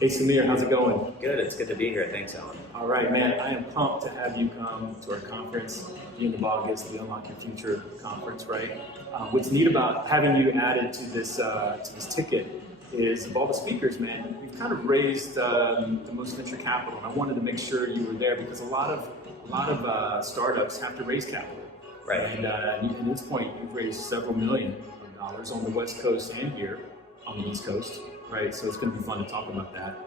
Hey Samyr, how's it going? Good, it's good to be here. Thanks, Alan. All right, man. I am pumped to have you come to our conference, the end of August, the Unlock Your Future conference, right? What's neat about having you added to this ticket is of all the speakers, man, we've kind of raised the most venture capital, and I wanted to make sure you were there because a lot of startups have to raise capital, Right. And at this point, you've raised several $millions on the West Coast and here on the East Coast. Right, so it's going to be fun to talk about that.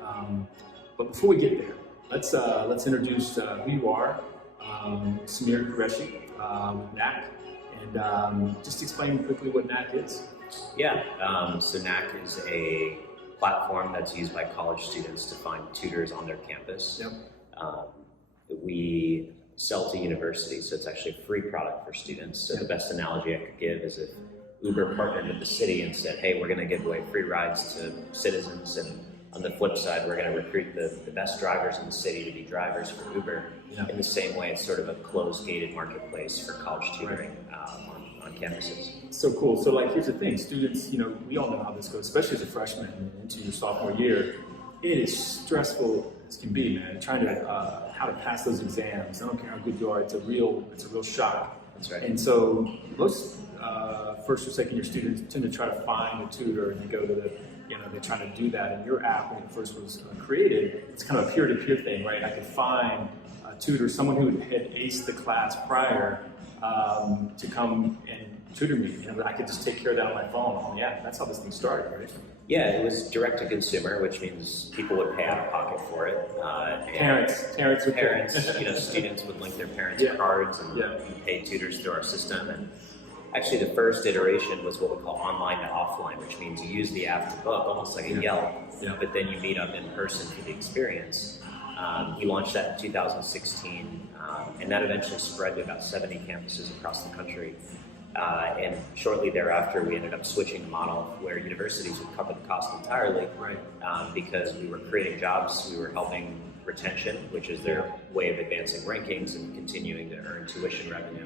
But before we get there, let's introduce who you are, Samyr Qureshi with NAC, and just explain quickly what NAC is. Yeah, so NAC is a platform that's used by college students to find tutors on their campus. Yep. We sell to universities, so it's actually a free product for students. So the best analogy I could give is if Uber partnered with the city and said, hey, we're going to give away free rides to citizens, and on the flip side, we're going to recruit the best drivers in the city to be drivers for Uber. Yeah. In the same way, it's sort of a closed, gated marketplace for college tutoring on campuses. So cool. So like, here's the thing, students, we all know how this goes, especially as a freshman into your sophomore year. It is stressful as can be, man. Trying to how to pass those exams. I don't care how good you are. It's a real shock. That's right. And so most first or second year students tend to try to find a tutor, and they go to they try to do that. And your app, when it first was created, it's kind of a peer-to-peer thing, right? I could find a tutor, someone who had aced the class prior, to come and tutor me. I could just take care of that on my phone on the app. That's how this thing started, right? Yeah, it was direct to consumer, which means people would pay out of pocket for it. Parents, students would link their parents' cards and pay tutors through our system. And actually, the first iteration was what we call online to offline, which means you use the app to book, almost like a Yelp, but then you meet up in person for the experience. We launched that in 2016, and that eventually spread to about 70 campuses across the country. And shortly thereafter, we ended up switching the model where universities would cover the cost entirely, because we were creating jobs, we were helping retention, which is their way of advancing rankings and continuing to earn tuition revenue.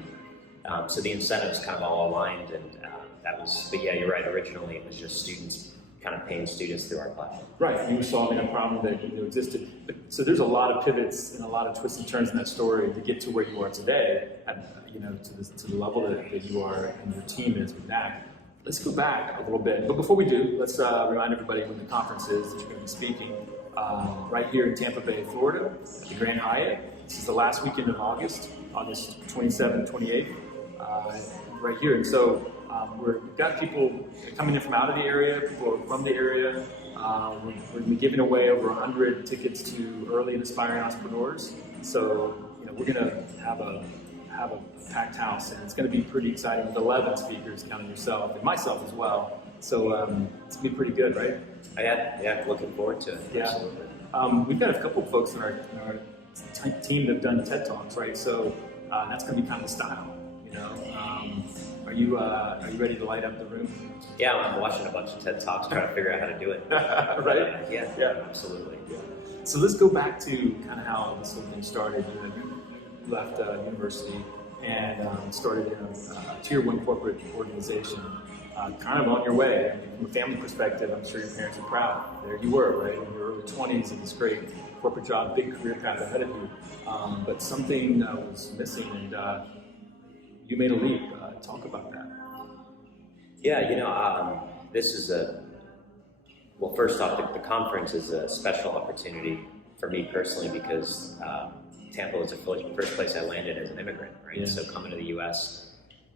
So the incentives kind of all aligned, and but yeah, you're right, originally it was just students kind of paying students through our platform. Right, you were solving a problem that existed. So there's a lot of pivots and a lot of twists and turns in that story to get to where you are today, to the level that you are and your team is with NAC. Let's go back a little bit. But before we do, let's remind everybody when the conference is that you're going to be speaking right here in Tampa Bay, Florida, at the Grand Hyatt. This is the last weekend of August 27th, 28th, right here. And so we've got people coming in from out of the area, people from the area. We're going to be giving away over 100 tickets to early and aspiring entrepreneurs. So we're going to have a packed house, and it's going to be pretty exciting with 11 speakers, counting yourself and myself as well. So it's going to be pretty good, right? Yeah, looking forward to it. Yeah. Absolutely. We've got a couple of folks in our team that have done TED Talks, right? So that's going to be kind of the style, Are you ready to light up the room? Yeah, I'm watching a bunch of TED Talks, trying to figure out how to do it. Right? Yeah, absolutely. Yeah. So let's go back to kind of how this whole thing started. You left university and started in a tier 1 corporate organization, kind of on your way. From a family perspective, I'm sure your parents are proud. There you were, right, in your early 20s, in this great corporate job, big career path ahead of you. But something was missing, and you made a leap. Talk about that. Yeah, this is well, first off, the conference is a special opportunity for me personally because Tampa was the first place I landed as an immigrant, right? Yeah. So coming to the U.S.,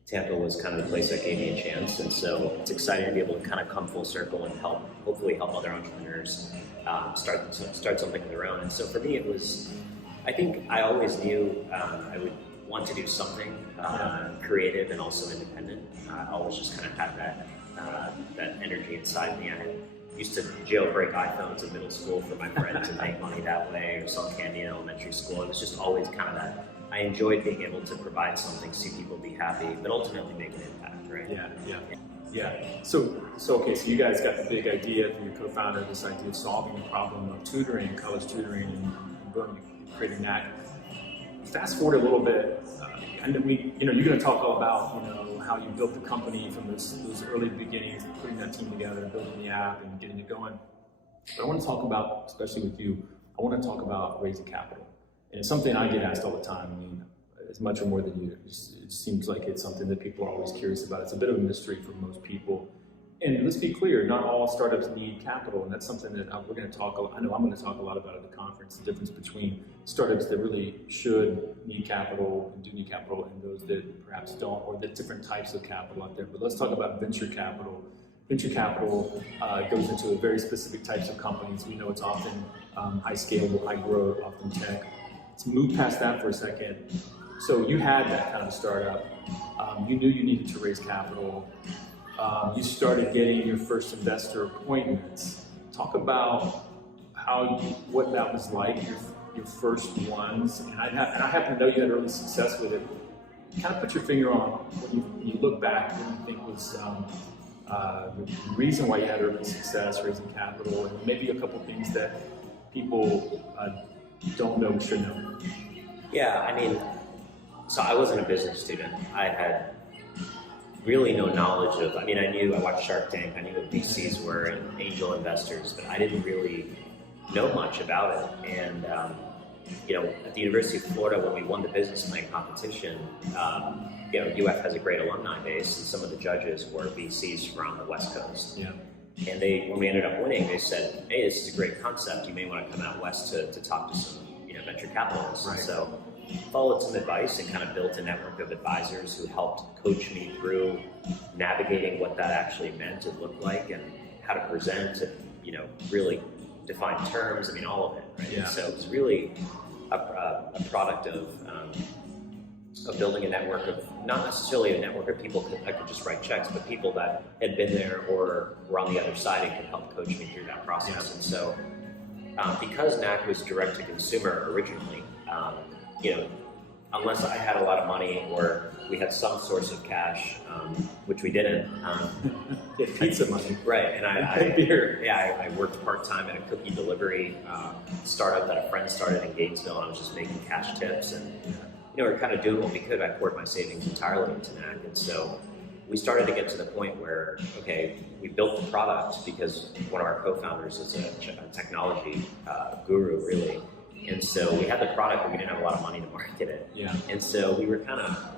Tampa was kind of the place that gave me a chance, and so it's exciting to be able to kind of come full circle and hopefully help other entrepreneurs start something of their own. And so for me, I think I always knew I would want to do something creative and also independent. I always just kind of had that energy inside me. I used to jailbreak iPhones in middle school for my friends and make money that way, or sell candy in elementary school. It was just always kind of that. I enjoyed being able to provide something, see people be happy, but ultimately make an impact, right? Yeah. So you guys got the big idea from your co-founder, this idea of solving the problem of tutoring, college tutoring, and creating that. Fast forward a little bit, and you're going to talk all about, how you built the company from those early beginnings, putting that team together, building the app, and getting it going. But I want to talk about, especially with you, I want to talk about raising capital. And it's something I get asked all the time. I mean, as much or more than you. It seems like it's something that people are always curious about. It's a bit of a mystery for most people. And let's be clear, not all startups need capital, and that's something that we're going to talk. I know I'm going to talk a lot about at the conference. The difference between startups that really should need capital and do need capital, and those that perhaps don't, or the different types of capital out there. But let's talk about venture capital. Venture capital goes into very specific types of companies. We know it's often high scalable, high growth, often tech. Let's move past that for a second. So you had that kind of startup. You knew you needed to raise capital. You started getting your first investor appointments. Talk about what that was like, your first ones. And I happen to know you had early success with it. Kind of put your finger on when you look back, what you think was the reason why you had early success raising capital, and maybe a couple things that people don't know should know. Yeah, I mean, so I wasn't a business student. I had really no knowledge of, I watched Shark Tank, I knew what VCs were and angel investors, but I didn't really know much about it. And, at the University of Florida, when we won the business plan competition, UF has a great alumni base, and some of the judges were VCs from the West Coast. Yeah. And when we ended up winning, they said, hey, this is a great concept. You may want to come out west to talk to some venture capitalists. Right. So followed some advice and kind of built a network of advisors who helped coach me through navigating what that actually meant and looked like, and how to present and really define terms. I mean, all of it. Right? Yeah. So it was really a product of building a network of, not necessarily a network of people I could just write checks, but people that had been there or were on the other side and could help coach me through that process. Yeah. And so because NAC was direct to consumer originally, unless I had a lot of money or we had some source of cash, which we didn't. Get pizza money. Right, and I worked part-time at a cookie delivery startup that a friend started in Gainesville, and I was just making cash tips, and we were kind of doing what we could. I poured my savings entirely into NAC, and so we started to get to the point where, okay, we built the product because one of our co-founders is a technology guru, really. And so we had the product, but we didn't have a lot of money to market it. Yeah. And so we were kind of,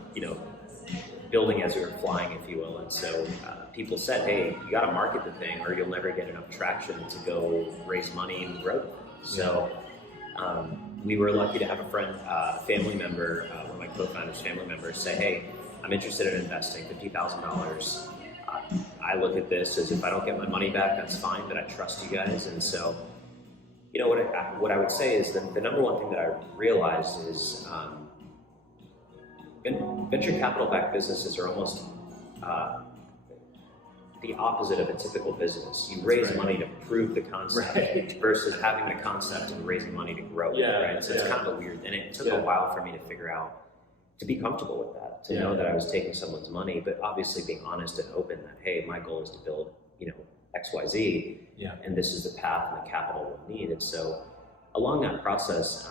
building as we were flying, if you will. And so people said, hey, you got to market the thing or you'll never get enough traction to go raise money and grow. So we were lucky to have a friend, family member, one of my co-founders' family members say, hey, I'm interested in investing $50,000. I look at this as, if I don't get my money back, that's fine, but I trust you guys. And so, what I would say is that the number one thing that I realized is venture capital-backed businesses are almost the opposite of a typical business. You raise money to prove the concept versus having the concept and raising money to grow it, right? So it's kind of a weird, and it took a while for me to figure out, to be comfortable with that, to know that I was taking someone's money, but obviously being honest and open that, hey, my goal is to build, XYZ, and this is the path and the capital we'll need. And so along that process,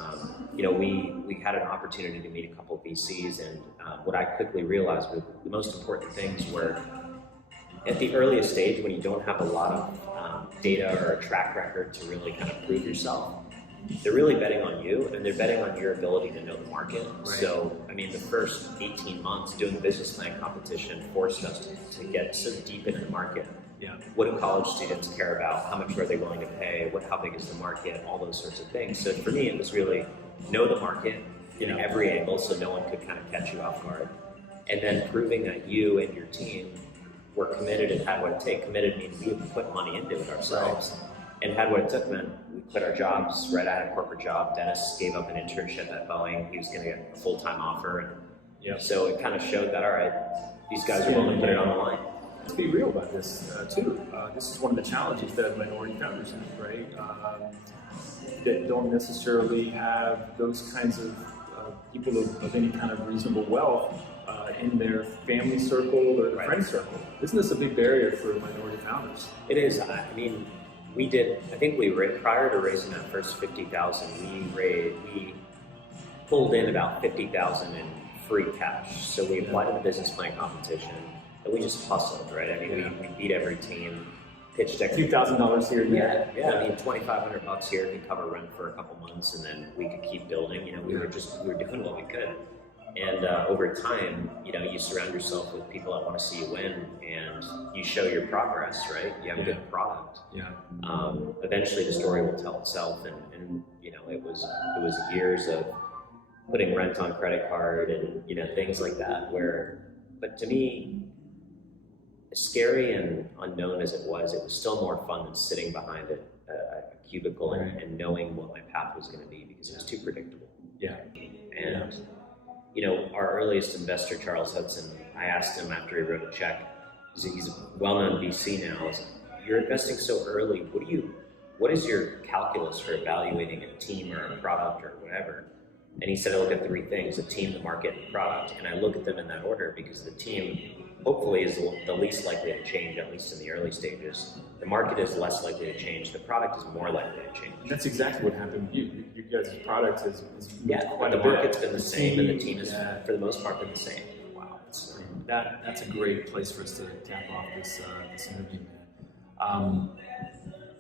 we had an opportunity to meet a couple of VCs, and what I quickly realized was the most important things were, at the earliest stage, when you don't have a lot of data or a track record to really kind of prove yourself, they're really betting on you, and they're betting on your ability to know the market. Right. So, the first 18 months doing the business plan competition forced us to get so deep into the market. Yeah. What do college students care about? How much are they willing to pay? How big is the market? All those sorts of things. So for me, it was really know the market in every angle, so no one could kind of catch you off guard. And then proving that you and your team were committed and had what it takes. Committed means we put money into it ourselves. Right. And had what it took meant we quit our jobs. Right, I had a corporate job. Dennis gave up an internship at Boeing. He was going to get a full-time offer. And so it kind of showed that, all right, these guys are willing to put it on the line. Let's be real about this too. This is one of the challenges that minority founders have, right? That don't necessarily have those kinds of people of any kind of reasonable wealth in their family circle or their friend circle. Isn't this a big barrier for minority founders? It is. We did. I think prior to raising that first $50,000, we pulled in about $50,000 in free cash. So we applied to the business plan competition. And we just hustled, right? We beat every team. pitch deck. A few $1,000s here and there. Yeah. I mean, $2,500 here could cover rent for a couple months, and then we could keep building. You know, we were doing what we could. And over time, you know, you surround yourself with people that want to see you win, and you show your progress, right? You have a good product. Yeah. Eventually, the story will tell itself, and you know, it was years of putting rent on credit card and you know things like that. But to me, as scary and unknown as it was still more fun than sitting behind a cubicle and knowing what my path was going to be, because it was too predictable. Yeah. And you know, our earliest investor, Charles Hudson, I asked him after he wrote a check, he's a well-known VC now, I was like, you're investing so early, what is your calculus for evaluating a team or a product or whatever? And he said, I look at three things: the team, the market, and the product. And I look at them in that order because the team hopefully is the least likely to change, at least in the early stages. The market is less likely to change. The product is more likely to change. That's exactly what happened. You guys' product is quite the market's been the same, and the team is, for the most part, been the same. Wow, that's a great place for us to cap off this interview, man.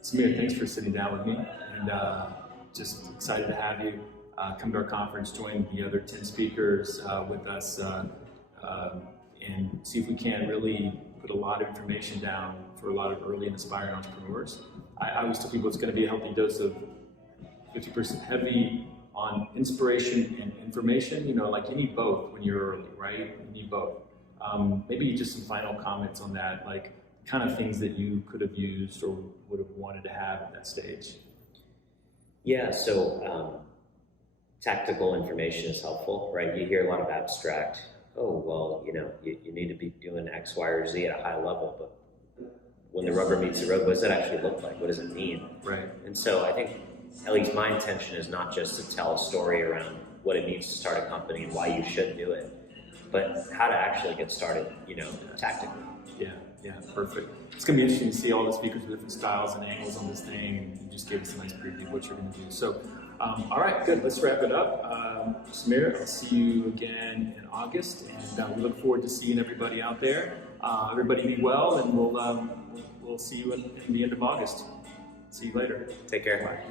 Samyr, thanks for sitting down with me, and just excited to have you come to our conference, join the other 10 speakers with us, and see if we can really put a lot of information down for a lot of early and aspiring entrepreneurs. I always tell people it's going to be a healthy dose of 50% heavy on inspiration and information. You know, like you need both when you're early, right? You need both. Maybe just some final comments on that, like kind of things that you could have used or would have wanted to have at that stage. Yeah, so tactical information is helpful, right? You hear a lot of abstract, oh, well, you know, you need to be doing X, Y, or Z at a high level, but when the rubber meets the road, what does that actually look like? What does it mean? Right. And so I think, at least my intention is not just to tell a story around what it means to start a company and why you should do it, but how to actually get started, you know, tactically. Yeah, perfect. It's going to be interesting to see all the speakers with different styles and angles on this thing, and you just gave us a nice preview of what you're going to do. So, all right, good. Let's wrap it up. Samyr, I'll see you again in August, and we look forward to seeing everybody out there. Everybody be well, and we'll see you in the end of August. See you later. Take care. Bye.